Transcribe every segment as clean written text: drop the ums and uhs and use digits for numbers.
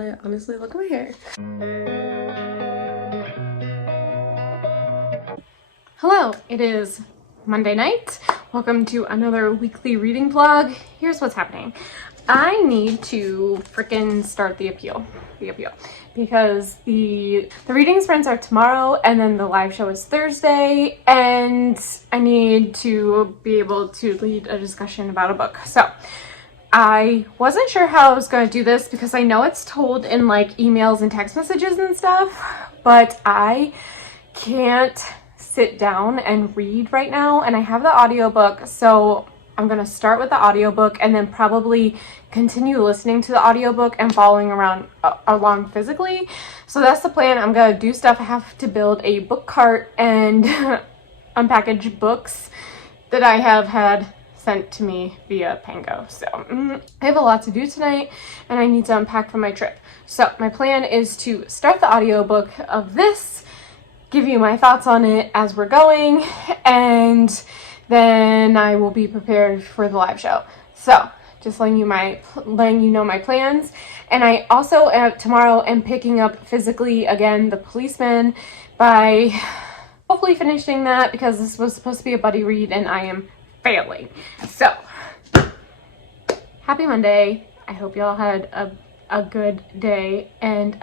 about it. Honestly, look at my hair. Hello, it is Monday night. Welcome to another weekly reading vlog. Here's what's happening. I need to freaking start the appeal because the reading sprints are tomorrow and then the live show is Thursday, and I need to be able to lead a discussion about a book. So I wasn't sure how I was going to do this because I know it's told in like emails and text messages and stuff, but I can't sit down and read right now, and I have the audiobook, so I'm gonna start with the audiobook and then probably continue listening to the audiobook and following along physically. So that's the plan. I'm gonna do stuff. I have to build a book cart and unpackage books that I have had sent to me via Pango. So I have a lot to do tonight and I need to unpack for my trip. So my plan is to start the audiobook of this, give you my thoughts on it as we're going, and then I will be prepared for the live show. So just letting you know my plans. And I also tomorrow am picking up physically again The Policeman by hopefully finishing that because this was supposed to be a buddy read and I am failing. So happy Monday. I hope y'all had a good day, and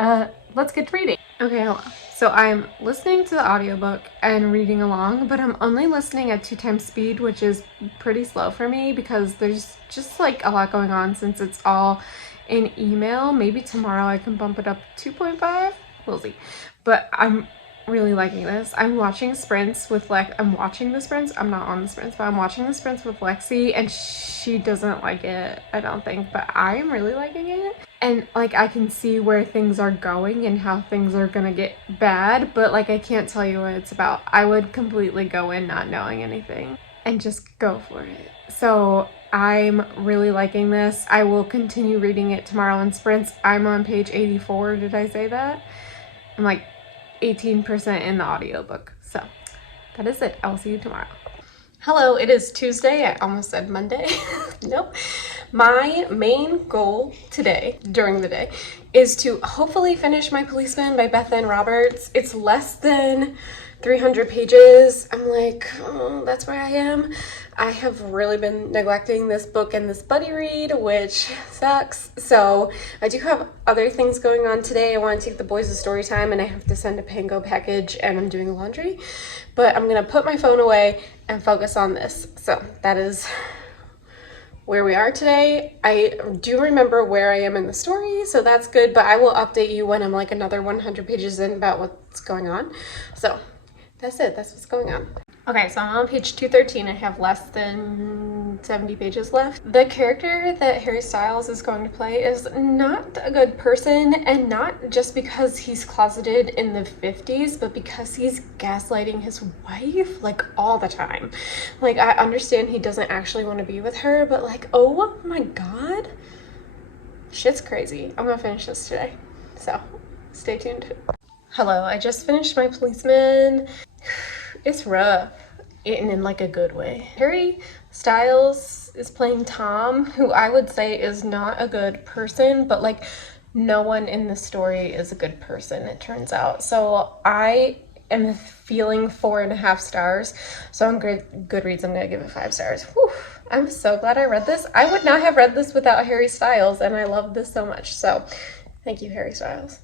let's get to reading. Okay, hello. So I'm listening to the audiobook and reading along, but I'm only listening at 2 times speed, which is pretty slow for me because there's just like a lot going on since it's all in email. Maybe tomorrow I can bump it up to 2.5. We'll see. But I'm really liking this. I'm watching sprints with I'm watching the sprints. I'm not on the sprints, but I'm watching the sprints with Lexi, and she doesn't like it, I don't think, but I'm really liking it. And like I can see where things are going and how things are gonna get bad, but like I can't tell you what it's about. I would completely go in not knowing anything and just go for it. So I'm really liking this. I will continue reading it tomorrow in sprints. I'm on page 84. Did I say that? I'm like 18% in the audiobook. So that is it. I'll see you tomorrow. Hello, it is Tuesday. I almost said Monday. Nope. My main goal today, during the day, is to hopefully finish My Policeman by Beth Ann Roberts. It's less than 300 pages. I'm like, oh, that's where I am. I have really been neglecting this book and this buddy read, which sucks. So I do have other things going on today. I want to take the boys to story time and I have to send a Pango package and I'm doing laundry. But I'm going to put my phone away and focus on this. So that is where we are today. I do remember where I am in the story, so that's good, but I will update you when I'm like another 100 pages in about what's going on. So that's it. That's what's going on. Okay, so I'm on page 213. I have less than 70 pages left. The character that Harry Styles is going to play is not a good person, and not just because he's closeted in the 50s, but because he's gaslighting his wife like all the time. Like, I understand he doesn't actually want to be with her, but like, oh my god, shit's crazy. I'm gonna finish this today, so stay tuned. Hello, I just finished My Policeman. It's rough, and in like a good way. Harry Styles is playing Tom, who I would say is not a good person, but like no one in the story is a good person, it turns out. So I am feeling 4.5 stars. So on Goodreads, I'm gonna give it 5 stars. Whew. I'm so glad I read this. I would not have read this without Harry Styles, and I love this so much. So thank you, Harry Styles.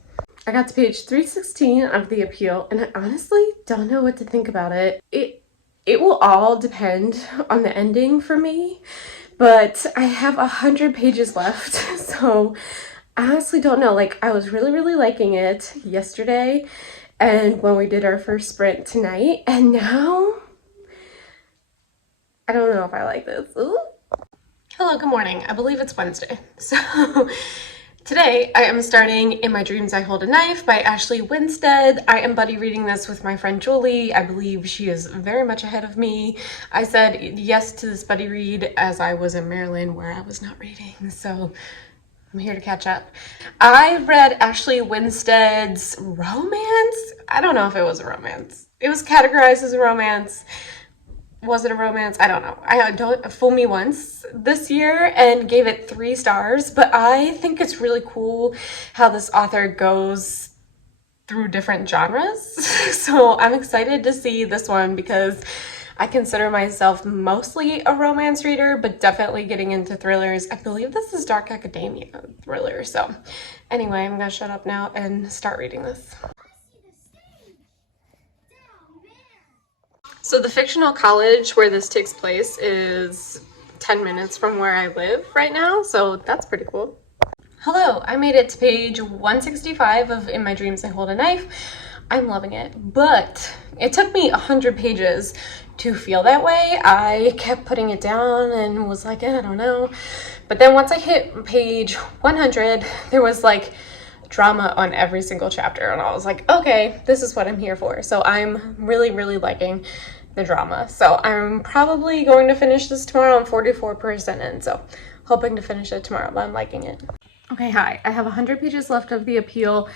I got to page 316 of the appeal, and I honestly don't know what to think about it. It will all depend on the ending for me, but I have 100 pages left, so I honestly don't know. Like, I was really liking it yesterday and when we did our first sprint tonight, and now I don't know if I like this. Ooh. Hello, good morning. I believe it's Wednesday. So today, I am starting In My Dreams I Hold a Knife by Ashley Winstead. I am buddy reading this with my friend Julie. I believe she is very much ahead of me. I said yes to this buddy read as I was in Maryland where I was not reading, so I'm here to catch up. I read Ashley Winstead's romance. I don't know if it was a romance. It was categorized as a romance. Was it a romance? I don't know. I don't fool me once this year and gave it 3 stars, but I think it's really cool how this author goes through different genres. So I'm excited to see this one because I consider myself mostly a romance reader, but definitely getting into thrillers. I believe this is dark academia thriller. So anyway, I'm gonna shut up now and start reading this. So the fictional college where this takes place is 10 minutes from where I live right now, so that's pretty cool. Hello, I made it to page 165 of In My Dreams I Hold a Knife. I'm loving it, but it took me 100 pages to feel that way. I kept putting it down and was like, I don't know. But then once I hit page 100, there was like drama on every single chapter, and I was like, okay, this is what I'm here for. So I'm really liking the drama. So I'm probably going to finish this tomorrow. I'm 44% in, so hoping to finish it tomorrow, but I'm liking it. Okay, hi. I have 100 pages left of the appeal.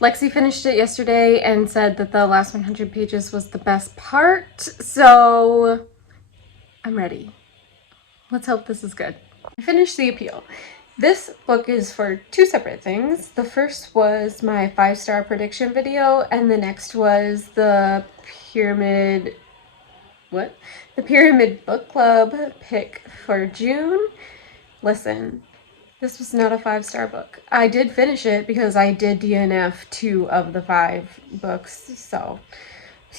Lexi finished it yesterday and said that the last 100 pages was the best part, so I'm ready. Let's hope this is good. I finished the appeal. This book is for 2 separate things. The first was my 5-star prediction video, and the next was the Pyramid Book Club pick for June. Listen, this was not a 5-star book. I did finish it because I did DNF 2 of the 5 books, so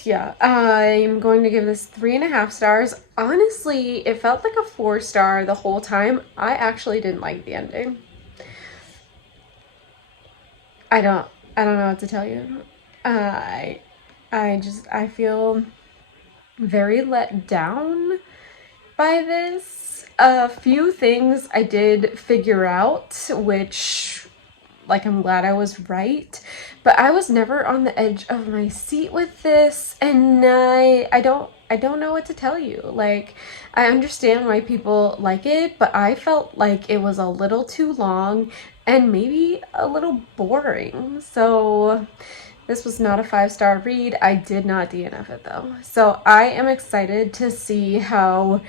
yeah, I'm going to give this 3.5 stars. Honestly, it felt like a 4-star the whole time. I actually didn't like the ending. I don't know what to tell you. I feel very let down by this. A few things I did figure out, which, like, I'm glad I was right, but I was never on the edge of my seat with this, and I don't know what to tell you. Like, I understand why people like it, but I felt like it was a little too long and maybe a little boring. So this was not a 5-star read. I did not DNF it though. So I am excited to see how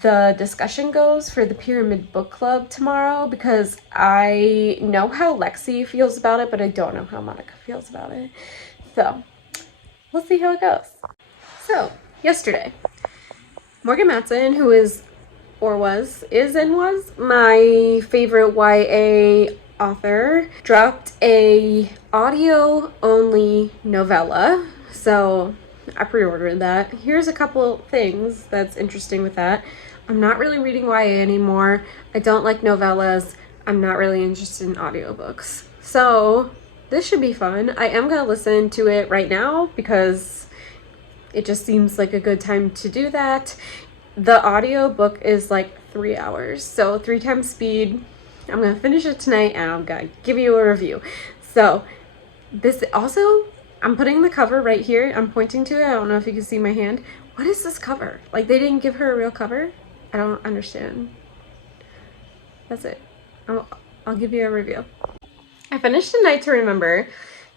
the discussion goes for the Pyramid Book Club tomorrow, because I know how Lexi feels about it, but I don't know how Monica feels about it. So we'll see how it goes. So yesterday, Morgan Matson, who is my favorite YA author, dropped a audio only novella. So I pre-ordered that. Here's a couple things that's interesting with that. I'm not really reading YA anymore. I don't like novellas. I'm not really interested in audiobooks. So this should be fun. I am going to listen to it right now because it just seems like a good time to do that. The audiobook is like 3 hours, so 3 times speed. I'm going to finish it tonight and I'm going to give you a review. So this also, I'm putting the cover right here. I'm pointing to it. I don't know if you can see my hand. What is this cover? Like, they didn't give her a real cover? I don't understand. That's it. I'll give you a review. I finished A Night to Remember.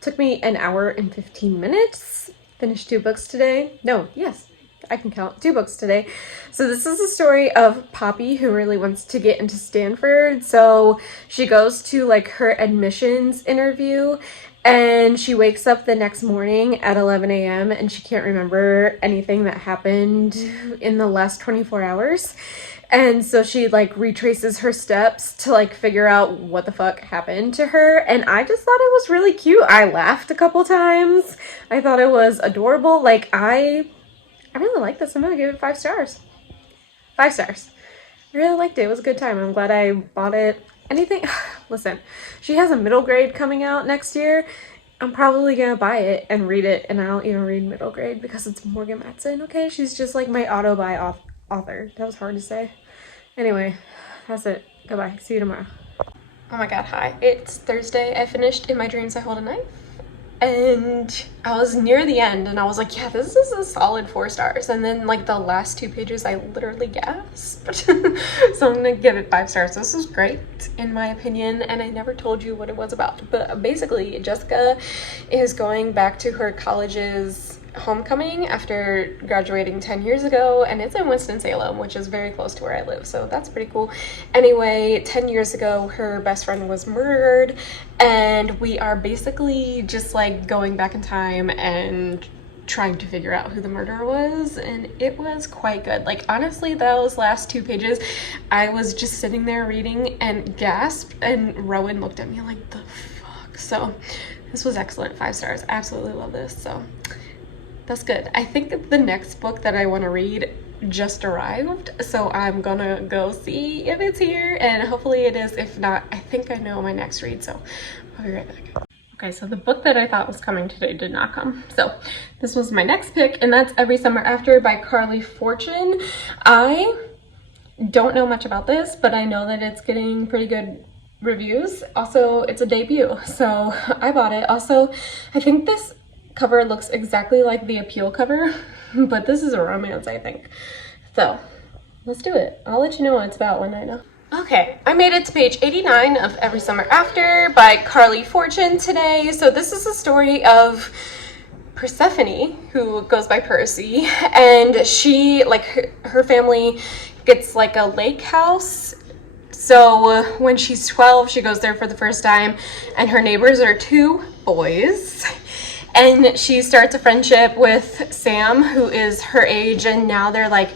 Took me 1 hour and 15 minutes. Finished 2 books today. No, yes, I can count 2 books today. So this is the story of Poppy, who really wants to get into Stanford. So she goes to like her admissions interview, and she wakes up the next morning at 11 a.m. and she can't remember anything that happened in the last 24 hours. And so she like retraces her steps to like figure out what the fuck happened to her. And I just thought it was really cute. I laughed a couple times. I thought it was adorable. Like, I really like this. I'm gonna give it 5 stars. 5 stars. I really liked it. It was a good time. I'm glad I bought it. Anything, listen, she has a middle grade coming out next year. I'm probably gonna buy it and read it, and I don't even read middle grade because it's Morgan Matson, okay? She's just like my auto-buy author. That was hard to say. Anyway, that's it. Goodbye. See you tomorrow. Oh my god, hi. It's Thursday. I finished In My Dreams I Hold a Knife. And I was near the end and I was like, yeah, this is a solid 4 stars. And then like the last 2 pages, I literally gasped. So I'm gonna give it 5 stars. This is great in my opinion. And I never told you what it was about. But basically, Jessica is going back to her college's homecoming after graduating 10 years ago, and it's in Winston-Salem, which is very close to where I live, so that's pretty cool. Anyway, 10 years ago, her best friend was murdered, and we are basically just like going back in time and trying to figure out who the murderer was, and it was quite good. Like, honestly, those last 2 pages, I was just sitting there reading and gasped, and Rowan looked at me like, the fuck? So this was excellent. 5 stars. Absolutely love this. So that's good. I think the next book that I want to read just arrived, so I'm gonna go see if it's here, and hopefully it is. If not, I think I know my next read, so I'll be right back. Okay, so the book that I thought was coming today did not come. So this was my next pick, and that's Every Summer After by Carly Fortune. I don't know much about this, but I know that it's getting pretty good reviews. Also, it's a debut, so I bought it. Also, I think this cover looks exactly like the Appeal cover, but this is a romance, I think. So let's do it. I'll let you know what it's about when I know. Okay, I made it to page 89 of Every Summer After by Carly Fortune today. So this is a story of Persephone, who goes by Percy, and she, like, her family gets like a lake house. So when she's 12, she goes there for the first time, and her neighbors are 2 boys. And she starts a friendship with Sam, who is her age, and now they're like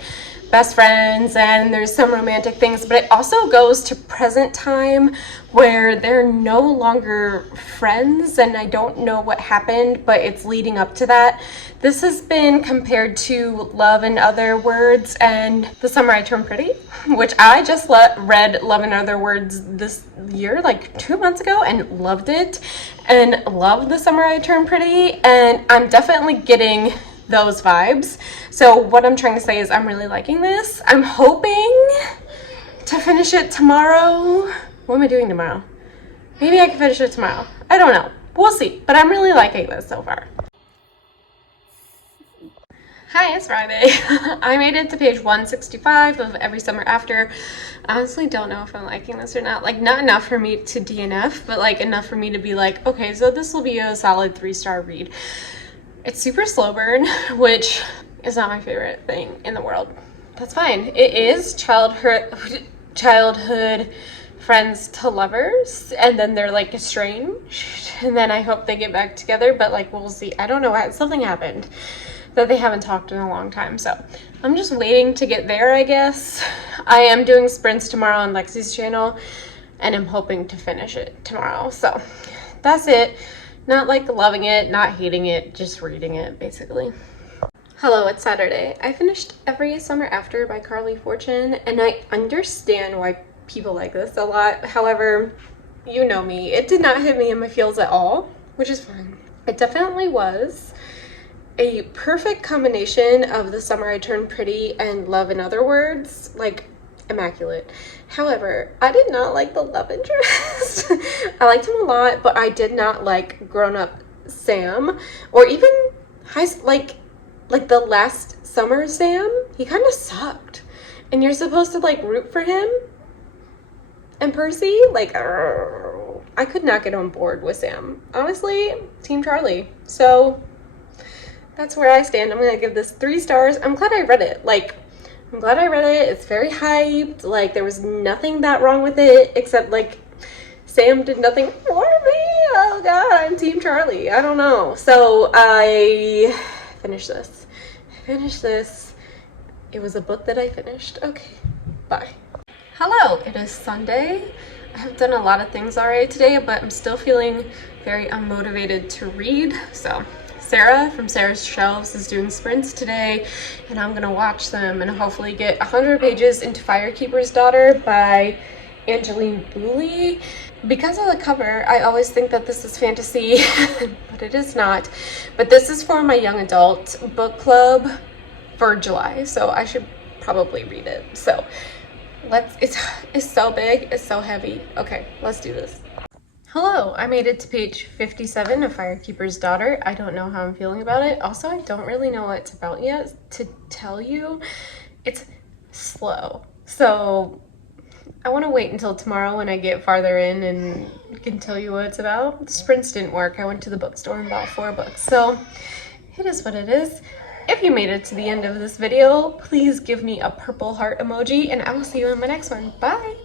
best friends, and there's some romantic things, but it also goes to present time where they're no longer friends, and I don't know what happened, but it's leading up to that. This has been compared to Love and Other Words and The Summer I Turned Pretty, which I just read Love and Other Words this year, like 2 months ago, and loved it, and loved The Summer I Turned Pretty, and I'm definitely getting those vibes. So what I'm trying to say is I'm really liking this. I'm hoping to finish it tomorrow. What am I doing tomorrow? Maybe I can finish it tomorrow. I don't know. We'll see. But I'm really liking this so far. Hi, it's Friday. I made it to page 165 of Every Summer After. I honestly don't know if I'm liking this or not. Like, not enough for me to DNF, but like enough for me to be like, okay, so this will be a solid 3-star read. It's super slow burn, which is not my favorite thing in the world. That's fine. It is childhood friends to lovers, and then they're like estranged, and then I hope they get back together, but like we'll see. I don't know, something happened that they haven't talked in a long time, so I'm just waiting to get there, I guess. I am doing sprints tomorrow on Lexi's channel, and I'm hoping to finish it tomorrow, so that's it. Not like loving it, not hating it, just reading it, basically. Hello, it's Saturday. I finished Every Summer After by Carly Fortune, and I understand why people like this a lot. However, you know me, it did not hit me in my feels at all, which is fine. It definitely was a perfect combination of The Summer I Turned Pretty and Love and Other Words, like immaculate. However, I did not like the love interest. I liked him a lot, but I did not like grown-up Sam, or even like the last summer Sam. He kind of sucked, and you're supposed to like root for him. And Percy, like, I could not get on board with Sam. Honestly, Team Charlie. So that's where I stand. I'm gonna give this 3 stars. I'm glad I read it. Like, I'm glad I read it. It's very hyped. Like, there was nothing that wrong with it, except like Sam did nothing for me. Oh god, I'm Team Charlie. I don't know. So I finished this. It was a book that I finished. Okay, bye. Hello, it is Sunday. I have done a lot of things already today, but I'm still feeling very unmotivated to read. So Sarah from Sarah's Shelves is doing sprints today, and I'm gonna watch them and hopefully get 100 pages into Firekeeper's Daughter by Angeline Booley. Because of the cover, I always think that this is fantasy, but it is not. But this is for my young adult book club for July, so I should probably read it. So it's so big, it's so heavy. Okay, let's do this. Hello, I made it to page 57 of Firekeeper's Daughter. I don't know how I'm feeling about it. Also, I don't really know what it's about yet to tell you. It's slow, so I want to wait until tomorrow when I get farther in and can tell you what it's about. Sprints didn't work. I went to the bookstore and bought 4 books, so it is what it is. If you made it to the end of this video, please give me a purple heart emoji, and I will see you in my next one. Bye!